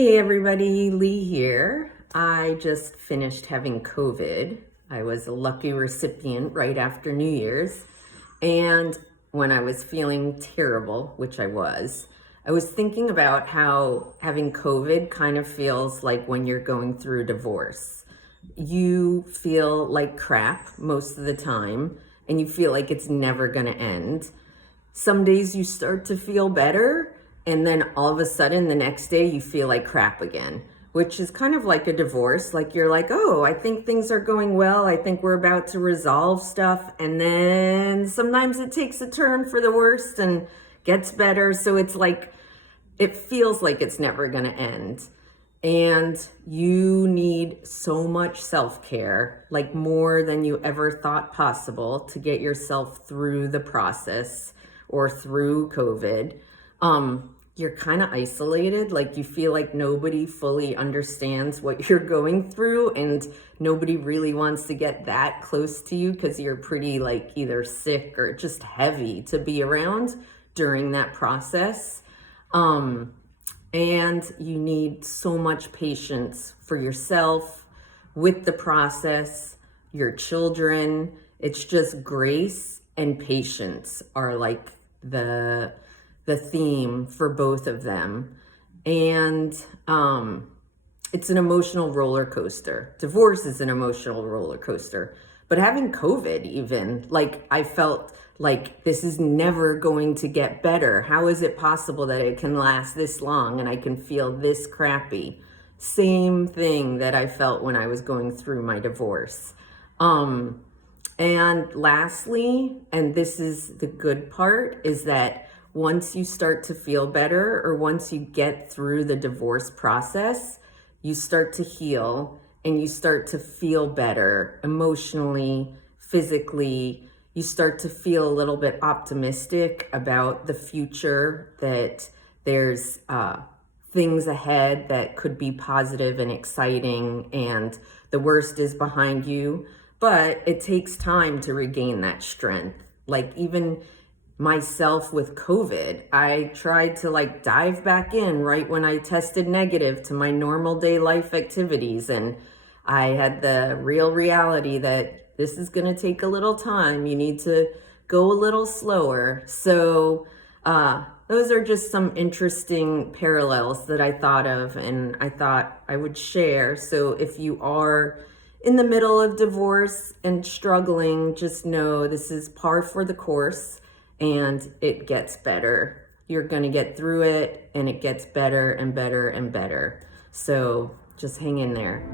Hey everybody, Lee here. I just finished having COVID. I was a lucky recipient right after New Year's. And when I was feeling terrible, which I was thinking about how having COVID kind of feels like when you're going through a divorce. You feel like crap most of the time, and you feel like it's never going to end. Some days you start to feel better, and then all of a sudden the next day you feel like crap again, which is kind of like a divorce. Like you're like, oh, I think things are going well. I think we're about to resolve stuff. And then sometimes it takes a turn for the worst and gets better. So it's like, it feels like it's never going to end. And you need so much self-care, like more than you ever thought possible, to get yourself through the process or through COVID. You're kind of isolated, like you feel like nobody fully understands what you're going through, and nobody really wants to get that close to you because you're pretty like either sick or just heavy to be around during that process. And you need so much patience for yourself with the process, your children. It's just grace and patience are like the theme for both of them. And it's an emotional roller coaster. Divorce is an emotional roller coaster. But having COVID, even, like, I felt like this is never going to get better. How is it possible that it can last this long and I can feel this crappy? Same thing that I felt when I was going through my divorce. And lastly, and this is the good part, is that once you start to feel better, or once you get through the divorce process, you start to heal and you start to feel better emotionally, physically. You start to feel a little bit optimistic about the future, that there's things ahead that could be positive and exciting, and the worst is behind you. But it takes time to regain that strength. Like even myself with COVID, I tried to like dive back in right when I tested negative to my normal day life activities. And I had the real reality that this is going to take a little time. You need to go a little slower. So those are just some interesting parallels that I thought of and I thought I would share. So if you are in the middle of divorce and struggling, just know this is par for the course. And it gets better. You're going to get through it, and it gets better and better and better. So just hang in there.